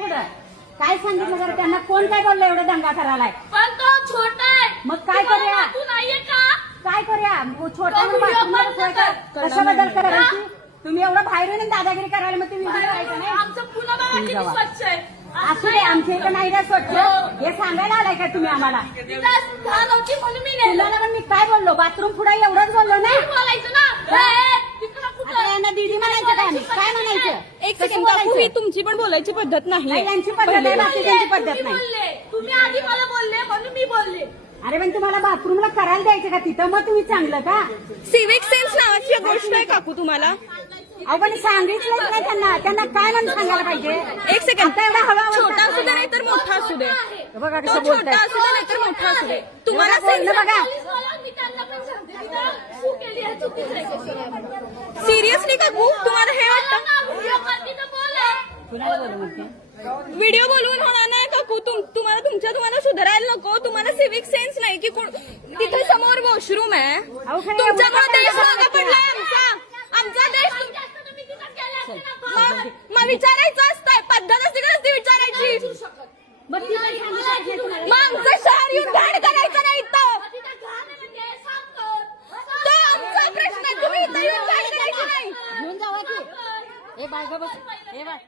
पुढं काय सांगितलं जरा त्यांना? कोण काय बोललं एवढं दंगा करायलाय? पण तो छोटा आहे. मग काय करूया? तू नाहीये का? काय करूया? छोटा कशा बदल करायची? तुम्ही एवढं बाहेरून दादागिरी करायला मग तुम्ही करायचं नाही? आमचं पुन्हा बघा किती स्वच्छ आहे. असू दे, आमच्या इथं नाही ना स्वच्छ. हे सांगायला आलाय का तुम्ही आम्हाला? तिथं घाण होती म्हणून मी नेलं. तुला पण मी काय बोललो? बाथरूम पुढे एवढंच बोललो ना? बोलायचं ना. तिकडं कुठं? आता यांना दीदी म्हणायचं काय? आम्ही काय म्हणायचं? एक कसं सेकंड काकू, ही बोलायचं? तुमची पण बोलायची पद्धत नाही. नाही, यांची पद्धत आहे, बाकीच्यांची पद्धत तुम्ही नाही. बोलले. तुम्ही आधी मला बोलले म्हणून मी बोलले. अरे पण तुम्हाला बाथरूमला करायला द्यायचं का तिथं? मग तुम्ही चांगलं का? सिव्हिक सेन्स नावाची एक गोष्ट आहे काकू तुम्हाला. अहो पण सांगितलंच नाही त्यांना. त्यांना काय म्हणून सांगायला पाहिजे? एक सेकंड, आता एवढा हवा छोटा असू दे नाही तर मोठा असू दे, बघा तो कसं छोटा बोलताय. असू दे नाही तर मोठा असू दे, तुम्हाला एवढं बोलणं सेन्स बघा. पोलीसवाला मी त्यांना पण सांगते. तिथं तू केली आहे, चुकीचं आहे. सिरियसली काकू तुम्हाला हे वाटतं? व्हिडिओ करते तर बोल. कुणाला बोलू म्हणते? व्हिडिओ बोलवून होणार नाही काकू. तुम्हाला सुधारायला नको. तुम्हाला सिव्हिक सेन्स नाही की तिथे समोर वॉशरूम आहे. तुमच्यामुळे देश मागे पडलाय आमचा देश. मग विचारायचं असतंय, पद्धत असते का नसते विचारायची? मग ती काय सांगितलं तुम्हाला? मग आमचं शहर येऊन घाण करायचं नाही इथं. तो आमचा प्रश्न आहे. तुम्ही इथं येऊन घाण करायची नाही. घेऊन जावा की. हे बाय गं बस. हे बाय.